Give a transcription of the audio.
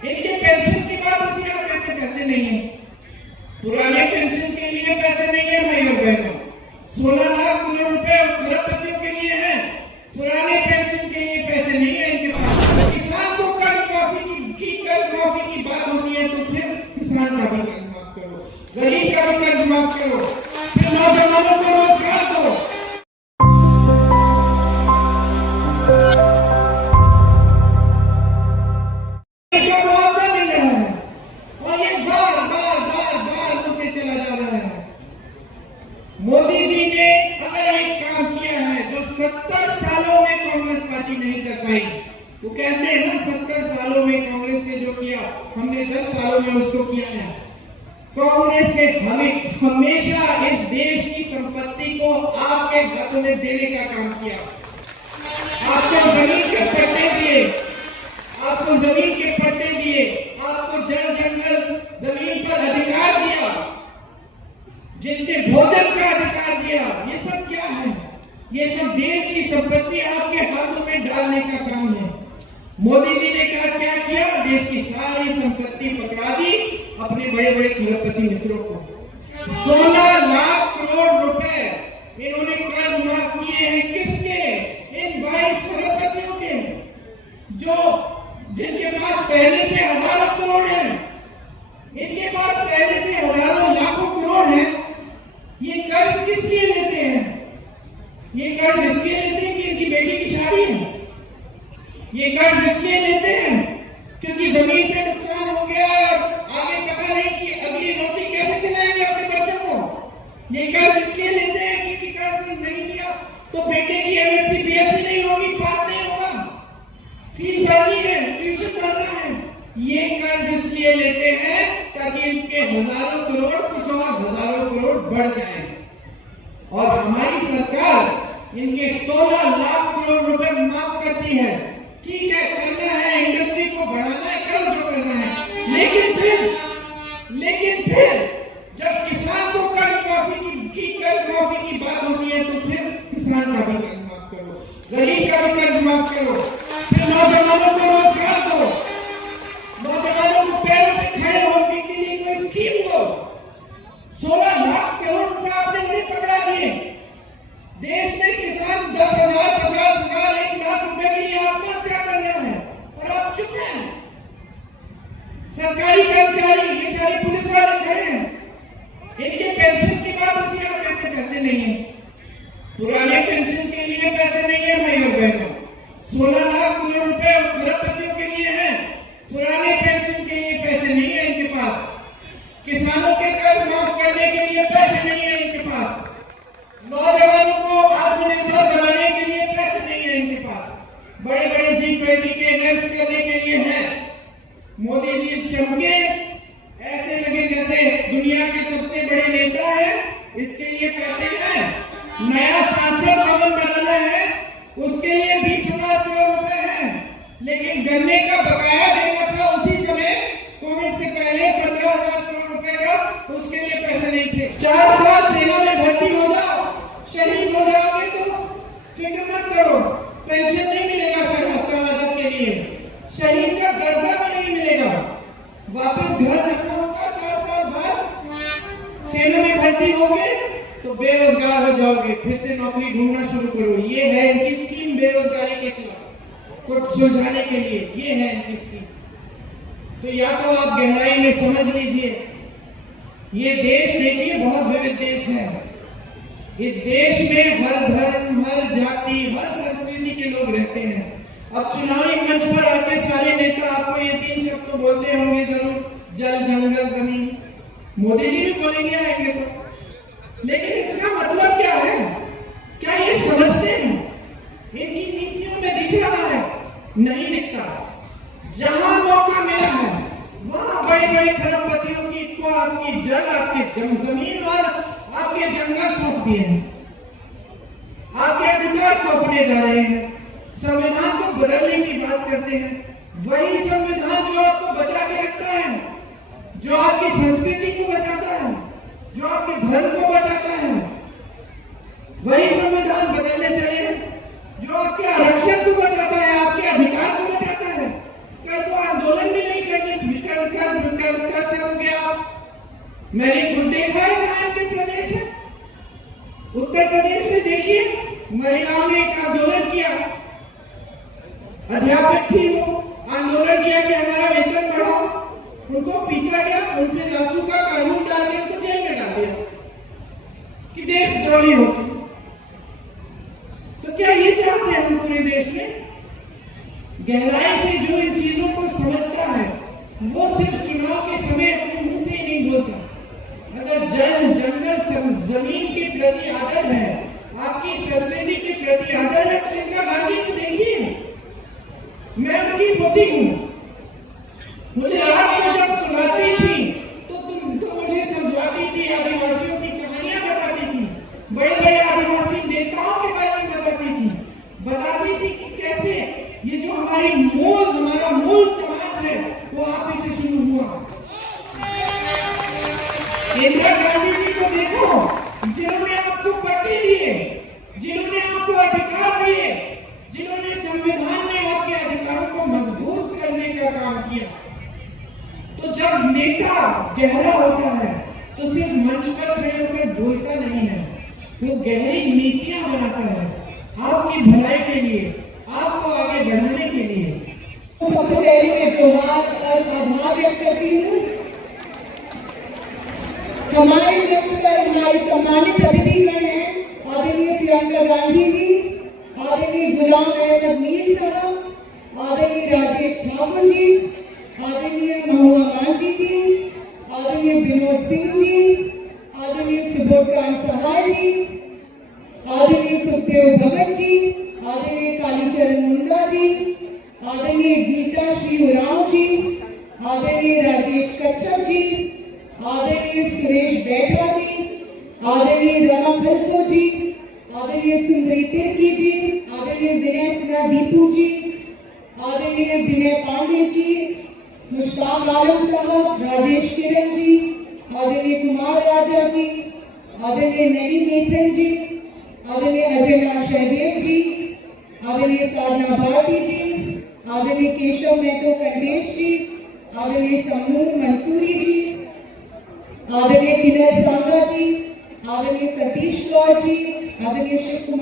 इनके पेंशन की बात होती है, कहते पैसे नहीं है। पुराने पेंशन के लिए पैसे नहीं है भाई और बहनों। 16 लाख करोड़ रुपए खरबपतियों के लिए है, पुराने पेंशन के लिए पैसे नहीं है इनके पास। किसान को कर्ज माफी की बात होती है तो फिर किसान का भी कर्ज माफ करो, गरीब का भी कर्ज माफ करो, फिर नौजवानों को रोजगार दो। मोदी जी ने अगर एक काम किया है जो 70 सालों में कांग्रेस पार्टी नहीं कर पाई, वो कहते हैं ना 70 सालों में कांग्रेस ने जो किया हमने 10 सालों में उसको किया है। कांग्रेस ने हमेशा इस देश की संपत्ति को आपके हाथों में देने का काम किया। आपको जमीन के पट्टे दिए, आपको जमीन के पट्टे दिए, आपको जल जंगल जमीन पर अधिकार दिया, जिनके भोजन का अधिकार दिया। ये सब क्या है? ये सब देश की संपत्ति आपके हाथों में डालने का काम है। मोदी जी ने क्या किया? देश की सारी संपत्ति पकड़ा दी अपने बड़े बड़े खरबपति मित्रों को। 16 लाख करोड़ रुपए इन्होंने कर्ज माफ किए हैं। किसके? इन 22 खरबपतियों के, जो जिनके पास पहले से हजारों करोड़ है। इनके पास पहले से हजारों लाखों करोड़ है। ये कर्ज किस लिए लेते हैं? ये कर्ज इसलिए लेते हैं कि इनकी बेटी की शादी है। ये कर्ज इसलिए लेते हैं क्योंकि जमीन पे नुकसान हो गया और आगे पता नहीं कि अगली रोटी कैसे खिलाएंगे अपने बच्चों को। ये कर्ज इसलिए लेते हैं क्योंकि कर्ज नहीं लिया तो बेटे की एमएससी बीएससी नहीं होगी, पास नहीं होगा, फीस भरनी है, ट्यूशन भरना है। ये कर्ज इसलिए लेते हैं ताकि इनके हजारों करोड़ कुछ और हजारों करोड़ बढ़ जाए। और हमारी सरकार इनके 16 लाख करोड़ रुपए माफ करती है। ठीक है, करना है, इंडस्ट्री को बढ़ाना है, कल जो करना है, लेकिन फिर जब किसान को कर्ज माफी की बात होती है तो फिर किसान का भी कर्ज माफ करो, गरीब का भी कर्ज माफ करो, फिर नौजवानों को रोजगार दो, नौजवानों को पैरों पे खड़े होने के लिए कोई स्कीम दो। 16 लाख करोड़ रुपए आपने उन्हें पकड़ा दिए। देश में किसान 10,000, 50,000, 1 लाख रुपए के लिए आत्महत्या कर रहे हैं और आप चुप हैं। सरकारी कर्मचारी, ये सारे पुलिस वाले खड़े हैं, इनके पेंशन की बात होती है, कहते पैसे नहीं है। पुराने पेंशन के लिए पैसे नहीं है भाई और बहनों। 16 लाख करोड़ रुपए खरबपतियों के लिए है, पुराने पेंशन के लिए पैसे नहीं है इनके पास। किसानों के कर्ज माफ करने के लिए पैसे नहीं है इनके पास। नौजवानों को आत्मनिर्भर बनाने के लिए पैसे नहीं है इनके पास। बड़े बड़े G20 के इवेंट्स करने के लिए है। मोदी जी चमके, ऐसे लगे जैसे दुनिया के सबसे बड़े नेता है, इसके लिए पैसे हैं। नया संसद भवन बनाना है, उसके लिए 20,000 करोड़ रुपए हैं। लेकिन गन्ने का बकाया देना था उसी समय, कोविड से पहले 15,000 करोड़ रुपए का, उसके लिए पैसे नहीं थे। 4 साल सेना में भर्ती हो जाओ, शहीद हो जाओगे तो फिक्र मत करो, पेंशन नहीं मिलेगा शहादत के लिए, शहीद का दर्जा भी नहीं मिलेगा, वापस घर रखना होगा। 4 साल बाद सेना में भर्ती होगे तो बेरोजगार हो जाओगे, फिर से नौकरी ढूंढना शुरू करो। ये है इनकी स्कीम बेरोजगारी के खिलाफ को सुलझाने के लिए, ये है इनकी स्कीम। तो या तो आप गहराई में समझ लीजिए, ये देश देखिए बहुत विविध देश है। इस देश में हर धर्म, हर जाति, हर संस्कृति के लोग रहते हैं। अब चुनावी मंच पर आके सारे नेता आपको ये 3 शब्द तो बोलते होंगे जरूर, जल जंगल जमीन। मोदी जी भी बोलेंगे आएंगे तो, लेकिन इसका मतलब क्या है? क्या ये समझते हैं? इनकी नीतियों में दिख रहा है? नहीं दिखता। जहां मौका मिला है वहां बड़े बड़े खरबपतियों को आपकी जल, आपकी जमीन और आपके जंगल सौंप दिए हैं, आपके अधिकार सौंपने जा रहे हैं। संविधान को बदलने की बात करते हैं, वही संविधान जो आपको बचा के रखता है, जो आपकी संस्कृति को बचाता है, जो आपके धर्म को बचाता है, वही संविधान बदलने चाहिए जो आपके आरक्षण को बचाता है, आपके अधिकार को बचाता है। क्या तो आंदोलन भी नहीं करने मैंने खुद देखा है मध्य प्रदेश में, उत्तर प्रदेश में देखिए महिलाओं ने एक आंदोलन किया, अध्यापक थी वो, आंदोलन किया कि हमारा वेतन बढ़ाओ, उनको पीटा गया, उनके लाशों का कानून डाल के उनको जेल में डाल दिया कि देशद्रोही हो। तो क्या ये चाहते हैं हम पूरे देश में? गहराई से जो इन चीजों को समझता है वो सिर्फ चुनाव के समय अपने मुंह से ही नहीं बोलता। अगर जल जंगल जमीन के प्रति आदर है, आपकी संस्कृति के प्रति आदर है, तो इंदिरा गांधी को देखिए, मैं उनकी पोती हूँ, मुझे आपको जब सुनाती थी तो मुझे समझाती थी, आदिवासियों की कहानियां बताती थी, बड़े बड़े आदिवासी नेताओं के बारे में बताती थी कि कैसे ये जो हमारा मूल समाज है वो आप ही से शुरू हुआ। इंदिरा गांधी जी को देखो, जिन्होंने आपको पट्टे दिए, जिन्होंने आपको अधिकार दिए, जिन्होंने संविधान में आपके अधिकारों को मजबूत करने का काम किया। तो जब नेता गहरा होता है तो सिर्फ मंच पर खड़े होकर बोलता नहीं है, वो गहरी नीतियां बनाता है आपकी भलाई के लिए, आपको आगे बढ़ाने के लिए। सबसे पहले मैं जोहार और आभार व्यक्त करती हूँ हमारे मंच पर हमारे सम्मानित अतिथिगण हैं, आदरणीय प्रियंका गांधी जी, आदरणीय गुलाम अहमद मीर साहब, आदरणीय राजेश ठाकुर जी, आदरणीय महुआ मांझी जी, आदरणीय विनोद सिंह जी, आदरणीय सुबोधकांत सहाय जी, आदरणीय सुखदेव भगत जी, आदरणीय कालीचरण मुंडा जी, आदरणीय गीता श्री उरांव जी, आदरणीय राजेश कच्छप जी, आदरणीय सुरेश बैठा जी, आदरणीय रमा खलको जी, आदरणीय सुंदरी तिर्की जी, आदरणीय विनय सिन्हा दीपू जी, आदरणीय विनय पांडे जी, मुश्ताक आलम साहब, राजेश किरण जी, आदरणीय कुमार राजा जी, आदरणीय नली नेत्रन जी, आदरणीय अजय लाल शहदेव जी, आदरणीय साधना भारती जी, आदरणीय केशव महतो कंडेश जी, आदरणीय समूह मंसूरी जी, आदरणीय किन्नर सांगा जी, आदरणीय सतीश गौर जी, आदरणीय शिव कुमार